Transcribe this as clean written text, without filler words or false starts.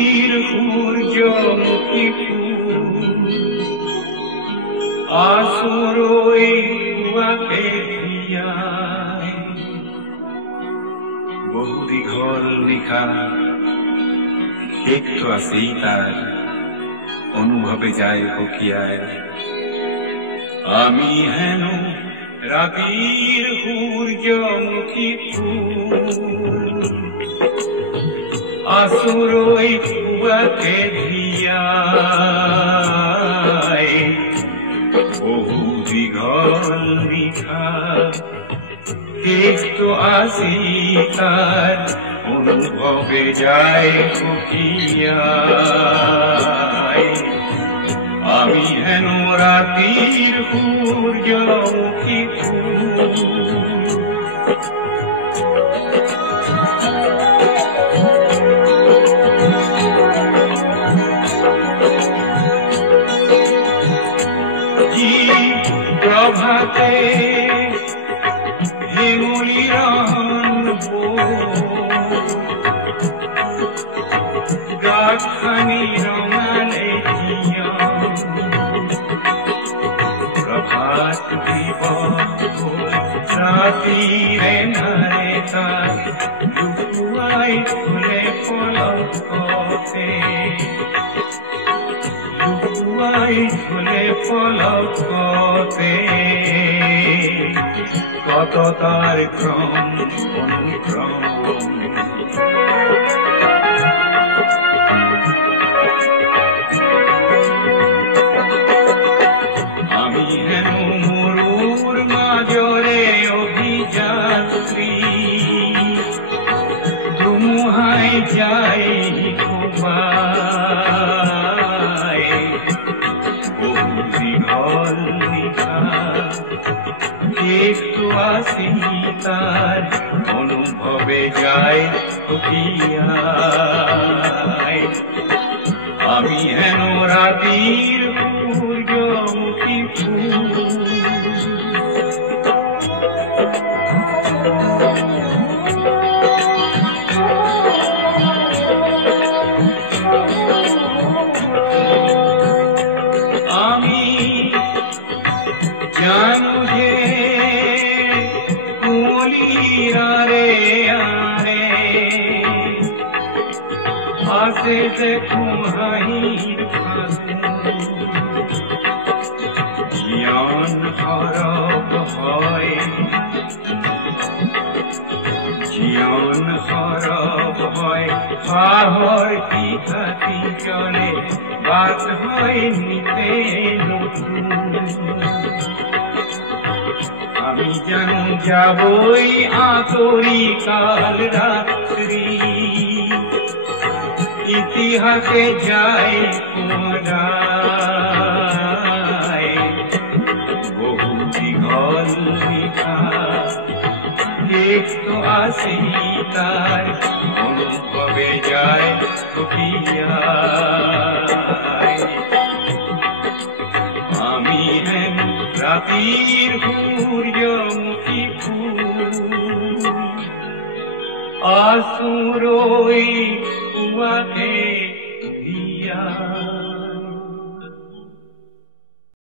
রাতির সূর্যমুখী ফুল আসরই কুয়াতে ভিয়ায় বহু দীঘল নিশা একটু আছেই তার অনুভবে যায় হকিয়ায় আমি হেন রাতির সূর্যমুখী ফুল আসরই কুয়াতে ভিয়ায় বহু দীঘল নিশা একটু আসি তার অনুভবে যায় হকিয়ায় আমি হেন রাতির সূর্যমুখী ফুল প্রভাতে হিমুলির গাছখানি রঙালে প্রভাত দিবস রাতিরে নারে তার লুকুয়াই ফুলে পলকতে লুকুয়াই ফুলে পলকতে কত তার ক্রম অনুক্রম আমি হেন মরুর মাজরে অভিযাত্রী ধুমুহায় যাই কুমায় বহু দীঘল নিশা একটু আসি তার অনুভবে যায় হকিয়ায় আমি হেন রাতির সূর্যমুখী ফুল আমি জানু যে কুলিরারে আরে আসে দেখো হাহির জ্ঞান হরব হয় জ্ঞান হরব হয় পাহর কি থাকি চলে বাত হয় নিতে নতুন আমি যেন যাবই আতরি কাল রাত্রি ইতিহাসে যাই পুনরায় বহু দীঘল নিশা একটু আসি তার অনুভবে যায় হকিয়ায় আমি হেন রাতির সূর্যমুখী ফুল আসরই কুয়াতে ভিয়া